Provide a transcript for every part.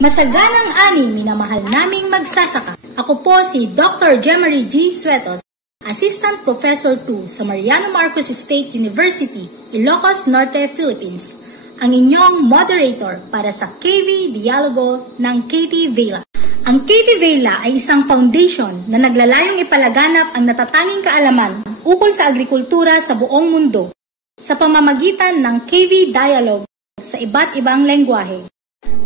Masaganang ani minamahal naming magsasaka. Ako po si Dr. Jemery G. Suetos, Assistant Professor 2 sa Mariano Marcos State University, Ilocos Norte, Philippines. Ang inyong moderator para sa KV Dialogo ng KT Vela. Ang KT Vela ay isang foundation na naglalayong ipalaganap ang natatanging kaalaman ukol sa agrikultura sa buong mundo sa pamamagitan ng KV Dialogue sa iba't ibang lengguwahe.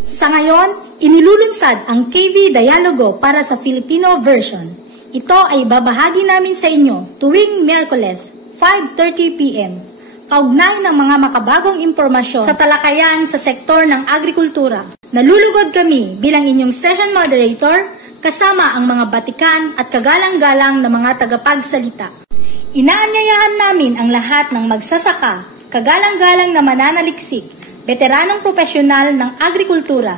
Sa ngayon, inilulunsad ang KV Dialogo para sa Filipino version. Ito ay babahagi namin sa inyo tuwing Miyerkules, 5:30 p.m. Kaugnay ng mga makabagong impormasyon sa talakayan sa sektor ng agrikultura. Nalulugod kami bilang inyong session moderator kasama ang mga batikan at kagalang-galang na mga tagapagsalita. Inaanyayahan namin ang lahat ng magsasaka, kagalang-galang na mananaliksik, veteranong profesional ng agrikultura,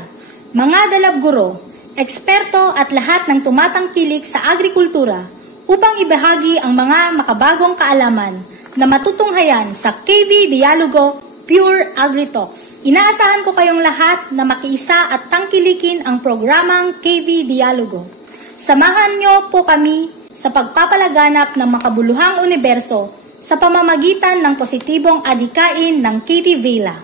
mga dalabguro, eksperto at lahat ng tumatangkilik sa agrikultura upang ibahagi ang mga makabagong kaalaman na matutunghayan sa KV Dialogo Pure Agri-Talks. Inaasahan ko kayong lahat na makiisa at tangkilikin ang programang KV Dialogo. Samahan niyo po kami sa pagpapalaganap ng makabuluhang universo sa pamamagitan ng positibong adhikain ng KT Vela.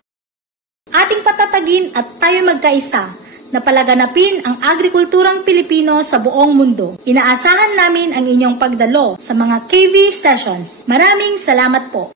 Ating patatagin at tayo magkaisa na palaganapin ang agrikulturang Pilipino sa buong mundo. Inaasahan namin ang inyong pagdalo sa mga KV sessions. Maraming salamat po.